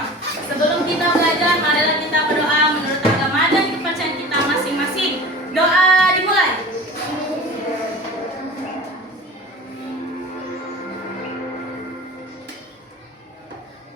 bersama. Sebelum kita belajar, marilah kita berdoa menurut agama dan kepercayaan kita masing-masing. Doa dimulai.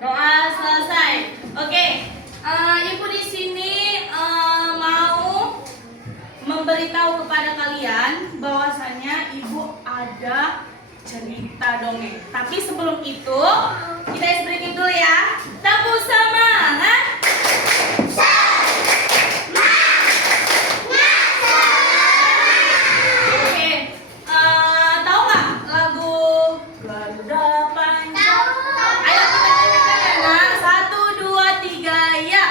Doa selesai. Oke, Ibu di sini mau memberitahu kepada kalian bahwasanya Ibu ada cerita dongeng. Tapi sebelum itu, kita breaking dulu ya. Tepuk semangat. Oke, tahu nggak lagu Garuda Panjang? Ayo kita nyanyikan ya. 1, 2, 3 ya.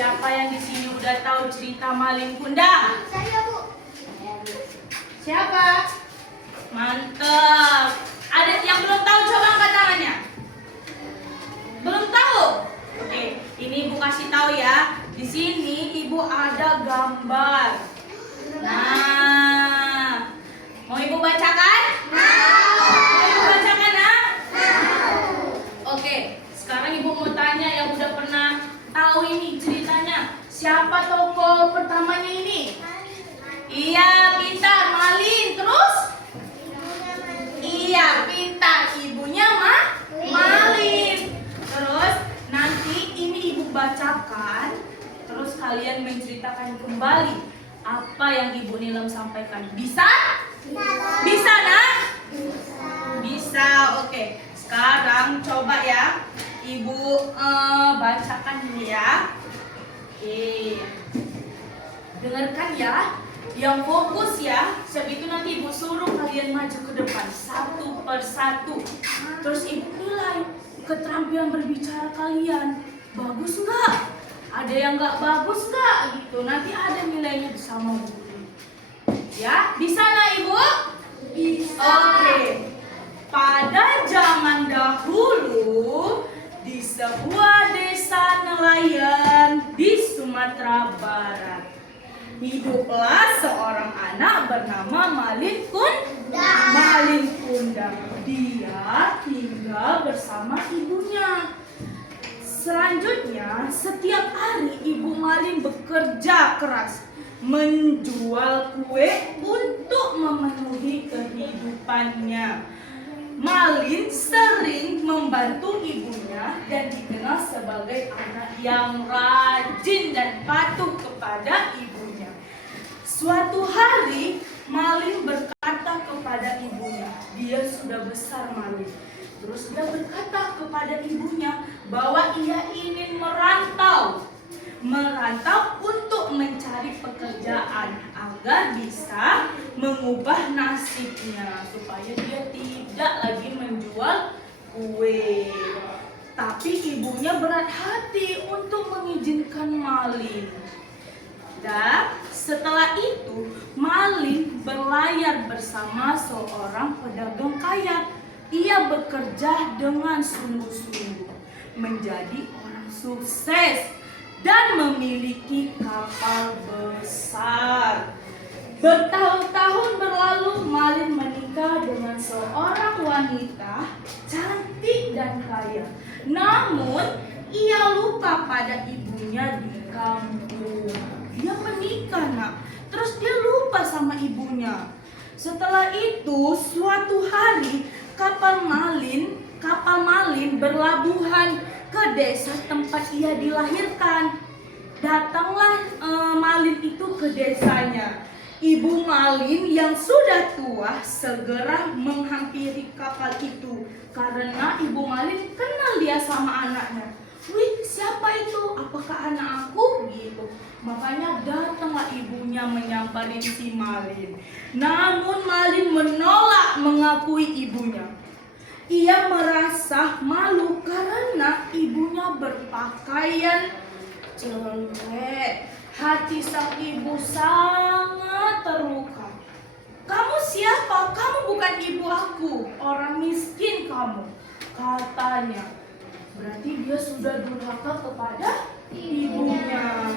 Siapa yang di sini udah tahu cerita Malin Kundang? Saya, Bu. Siapa? Mantap. Ada yang belum tahu, coba angkat tangannya. Belum tahu? Oke, ini Ibu kasih tahu ya. Di sini Ibu ada gambar. Nah, mau Ibu bacakan? Mau Ibu bacakan, nah? Oke, sekarang Ibu mau tanya yang udah pernah tahu ini ceritanya. Siapa tokoh pertamanya ini? Iya, pintar. Malin. Terus? Iya, pintar. Ibunya Malin. Terus nanti ini Ibu bacakan. Terus kalian menceritakan kembali apa yang Ibu Nilem sampaikan. Bisa? Bisa, nak? Bisa. Oke. Sekarang coba ya. Ibu bacakan ini ya. Oke. Dengarkan ya. Yang fokus ya. Sebab itu nanti Ibu suruh kalian maju ke depan satu persatu. Terus Ibu nilai keterampilan berbicara kalian. Bagus nggak? Ada yang nggak bagus nggak? Gitu. Nanti ada nilainya sama guru. Ya, bisa nggak Ibu? Bisa. Oke. Pada zaman dahulu, di sebuah desa nelayan di Sumatera Barat, hiduplah seorang anak bernama Malin Kundang. Dia tinggal bersama ibunya. Selanjutnya, setiap hari Ibu Malin bekerja keras menjual kue untuk memenuhi kehidupannya. Malin sering membantu ibunya dan dikenal sebagai anak yang rajin dan patuh kepada ibunya. Suatu hari, Malin berkata kepada ibunya, dia sudah besar Malin. Terus dia berkata kepada ibunya bahwa ia ingin merantau untuk mencari pekerjaan agar bisa mengubah nasibnya supaya dia tidak lagi menjual kue. Tapi ibunya berat hati untuk mengizinkan Malin. Dan setelah itu Malin berlayar bersama seorang pedagang kaya. Ia bekerja dengan sungguh-sungguh menjadi orang sukses dan memiliki kapal besar. Bertahun-tahun berlalu, Malin menikah dengan seorang wanita cantik dan kaya. Namun, ia lupa pada ibunya di kampung. Dia menikah, nak. Terus dia lupa sama ibunya. Setelah itu, suatu hari kapal Malin berlabuhan ke desa tempat ia dilahirkan. Datanglah Malin itu ke desanya. Ibu Malin yang sudah tua segera menghampiri kapal itu karena Ibu Malin kenal dia sama anaknya. Wih, siapa itu? Apakah anak aku? Gitu. Makanya datanglah ibunya menyamperin si Malin. Namun Malin menolak mengakui ibunya. Ia merasa malu karena ibunya berpakaian jelek. Hati sang ibu sangat terluka. Kamu siapa? Kamu bukan ibu aku. Orang miskin kamu, katanya. Berarti dia sudah durhaka kepada ibunya.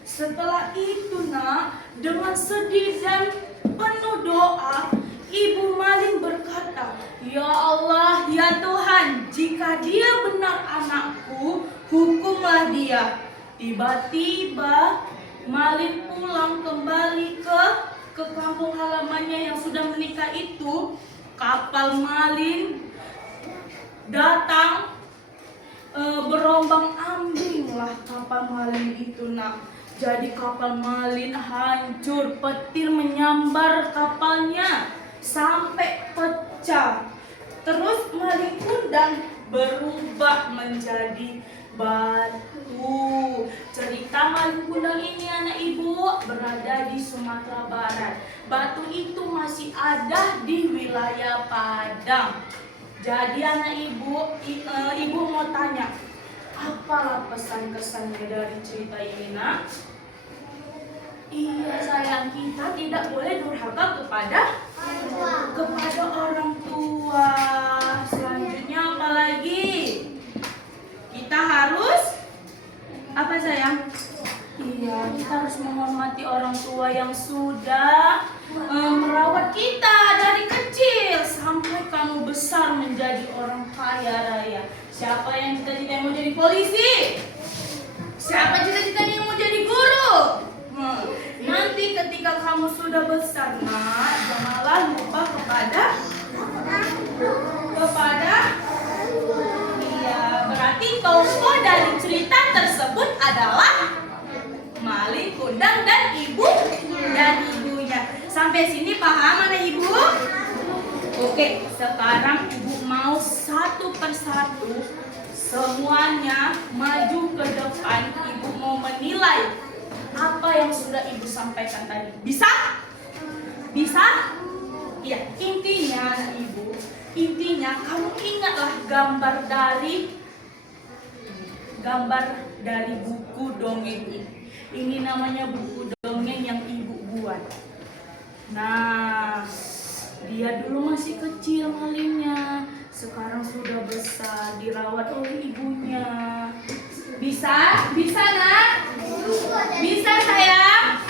Setelah itu nak, dengan sedih dan penuh doa, Ibu Malin berkata, "Ya Allah, ya Tuhan, jika dia benar anakku, hukumlah dia." Tiba-tiba Malin pulang kembali ke kampung halamannya yang sudah menikah itu. Kapal Malin datang, berombang-ambing lah kapal Malin itu nak. Jadi kapal Malin hancur, petir menyambar kapalnya sampai pecah. Terus Malin Kundang berubah menjadi batu. Cerita Malin Kundang ini anak ibu berada di Sumatera Barat. Batu itu masih ada di wilayah Padang. Jadi anak ibu, ibu mau tanya, apalah pesan-kesannya dari cerita ini nak? Iya sayang, kita tidak boleh durhaka kepada orang tua. Selanjutnya apa lagi? Kita harus apa sayang? Iya, kita harus menghormati orang tua yang sudah merawat kita dari kecil sampai kamu besar menjadi orang kaya raya. Siapa yang cita-cita mau jadi polisi? Siapa cita-citanya mau jadi guru? Nanti ketika kamu sudah besar, nak, janganlah lupa kepada iya, berarti tokoh dari cerita tersebut adalah Malin Kundang dan ibunya. Sampai sini paham anak ibu? Oke, sekarang ibu mau satu persatu semuanya maju ke depan. Ibu mau menilai apa yang sudah ibu sampaikan tadi. Bisa? Bisa? Iya, intinya anak ibu, kamu ingatlah gambar dari buku dongeng ini. Ini namanya buku dongeng yang ibu buat. Nah, dia dulu masih kecil Malinnya, sekarang sudah besar, dirawat oleh ibunya. Bisa? Bisa nak? Bisa sayang?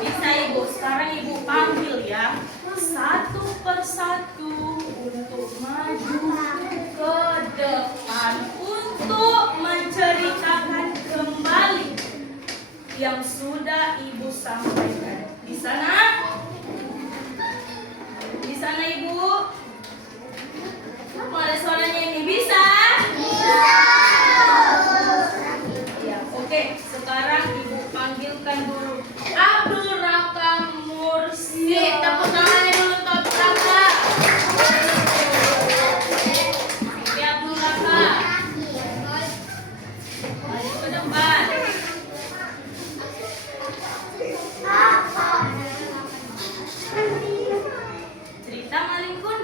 Bisa ibu. Sekarang ibu panggil ya, satu persatu untuk maju ke depan untuk menceritakan kembali yang sudah ibu sampaikan. Di sana? Di sana ibu? Apa ada suaranya ini? Bisa? Bisa. Ya, oke. Sekarang ibu panggilkan dulu Abdul Raka Mursyid. Tepuk tangannya dulu untuk Abdul Raka. Oke, Abdul Raka. Maju ke depan. Cerita Malin Kundang.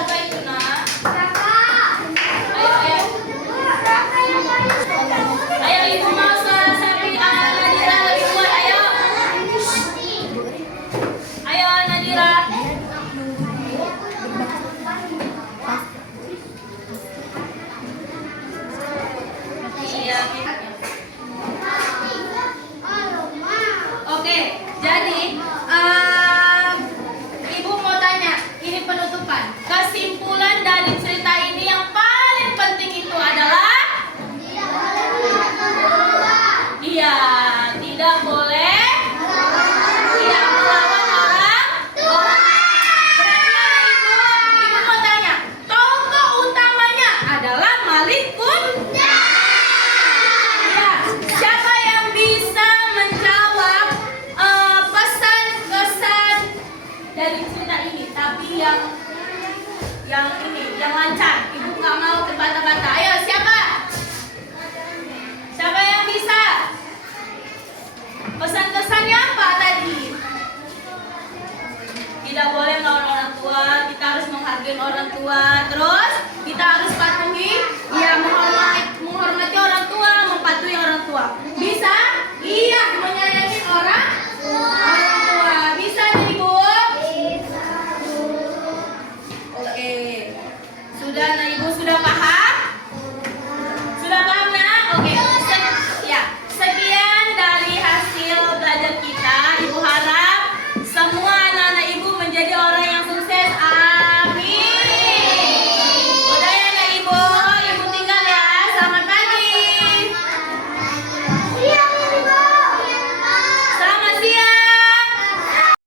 Siapa itu nak? Ayo, ayo. Ayo ibu mau sampai Nadira lebih kuat. Ayo. Ayo Nadira. Iya. Oke, jadi ibu mau tanya, ini penutupan. Kesimpulan dari cerita ini yang paling penting itu adalah iya, tidak boleh iya melawan orang tua. Perhatian ibu mau tanya, tokoh utamanya adalah Malik Kunda. Ya, siapa yang bisa menjawab pesan-pesan dari cerita ini? Tapi yang ini, yang lancar. Ibu nggak mau terbata-bata. Ayo, siapa? Siapa yang bisa? Pesan-pesannya apa tadi? Tidak boleh melawan orang tua, kita harus menghargai orang tua. Terus kita harus patuhi, ya menghormati orang tua, mematuhi orang tua. Bisa? Iya, menyayangi orang tua. Bisa nih Bu? Oke. Sudah, nah Ibu sudah paham?